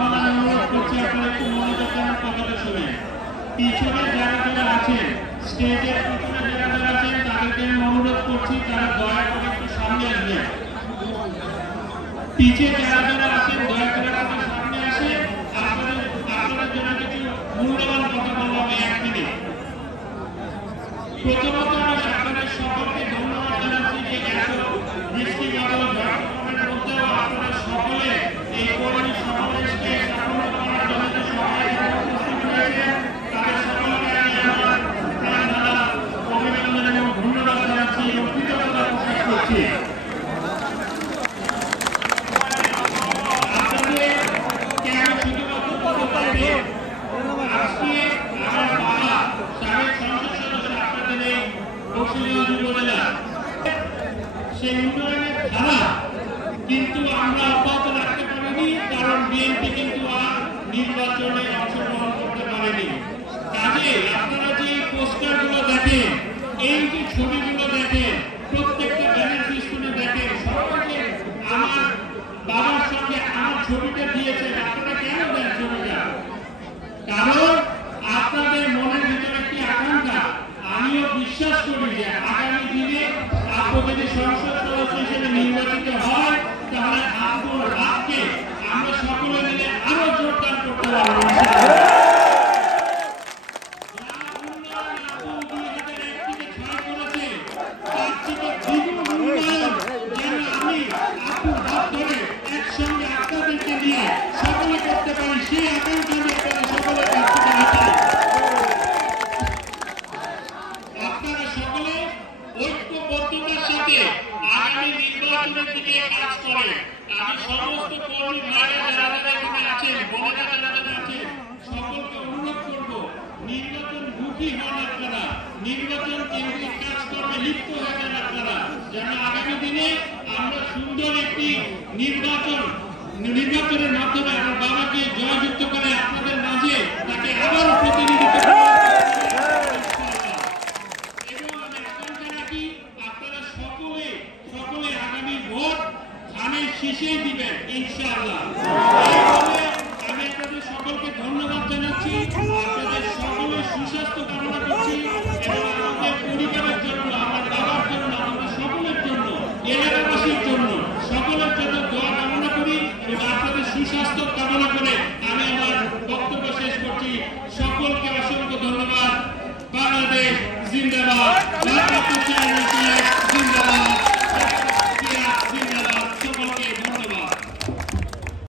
মহোদয় অনুরোধ করছি আপনারা একটু মনোযোগ দিয়ে কথাটা শুনেন। পিছনে যারা যারা আছেন, স্টেজের পিছনে যারা যারা আছেন তাদেরকে আমি অনুরোধ করছি তারা দয়া করে একটু সামনে আসবেন। পিছে যারা যারা আছেন দয়া করে আপনারা সামনে আসে। আপনাদের জন্য কিছু মূল্যবান কথা বললাম 1 মিনিট। প্রথমত আমি আপনাদের সকলকে ধন্যবাদ জানাচ্ছি যে এত বৃষ্টি বাদল ঝড়ের মধ্যেও আপনারা সকলে এই কর্মী সমাবেশকে সাফল্য করার জন্য যে সবাই উপস্থিত হয়েছেন তাদের সকলকে আমি আমার অভিনন্দন এবং ধন্যবাদ জানাচ্ছি এবং কৃতজ্ঞতা প্রকাশ করছি। আপনাদেরকে আমি শুধুমাত্র বলতে পারি আজকে আমার বাবা সাবেক সংসদ সদস্য আপনাদের এই বক্সিলিয়া উপজেলা সেই উন্নয়নের ধারা কিন্তু আমরা অব্যাহত রাখতে পারিনি, কারণ বিএনপি কিন্তু আর নির্বাচনে অংশগ্রহণ করতে পারেনি। কাজে আপনারা যে পোস্টারগুলো দেখেন, এই যে ছবিগুলো দেখেন, প্রত্যেকটা ব্যানার সিস্টেমে দেখেন, সবাইকে আমার বাবার সঙ্গে আমার ছবিটা দিয়েছেন। আপনারা কেন দেন ছবিটা? কারণ আপনাদের মনের ভিতরে একটি আকাঙ্ক্ষা, আমিও বিশ্বাস করি যে আগামী দিনে আপনি যদি সংসদ সদস্য হিসেবে নির্বাচিত হয় তাহলে আপনার হাতকে আমরা সকলে মিলে আরো জোরদার করতে পারবো। একসঙ্গে আপনাদেরকে নিয়ে সকলে করতে পারি সেই আকাঙ্ক্ষা নিয়ে আপনারা সকলের কাছ থেকে নিতে। আপনারা সকলে ঐক্যবদ্ধতার সাথে আগামী নির্বাচনের দিকে কাজ করেন। আমি সমস্ত কর্মী ভাইরা যারা যারা এখানে আছেন, বোনেরা যারা যারা আছেন, সকলকে অনুরোধ করব নির্বাচন মুখী হন আপনারা, নির্বাচন কেন্দ্রিক কাজকর্মে লিপ্ত হয়ে যান আপনারা, যেন আগামী দিনে আমরা সুন্দর একটি নির্বাচনের মাধ্যমে আমার বাবাকে জয়যুক্ত করে আপনাদের মাঝে তাকে আবারও প্রতিনিধিত্ব এবং আমি আকাঙ্ক্ষা রাখি আপনারা সকলে আগামী ভোট ধানের শীষেই দিবেন ইনশাআল্লাহ। আমি আপনাদের সকলকে ধন্যবাদ জানাচ্ছি, আপনাদের সকলের সুস্বাস্থ্য কামনা করছি এবং আমাদের পরিবারের জন্য, আমার বাবার জন্য, আমাদের সকলের জন্য, এলাকাবাসীর জন্য, সকলের জন্য দোয়া কামনা করি এবং আপনাদের সুস্বাস্থ্য কামনা করে আমি আমার বক্তব্য শেষ করছি। সকলকে অসংখ্য ধন্যবাদ। বাংলাদেশ জিন্দাবাদ, জিন্দাবাদ।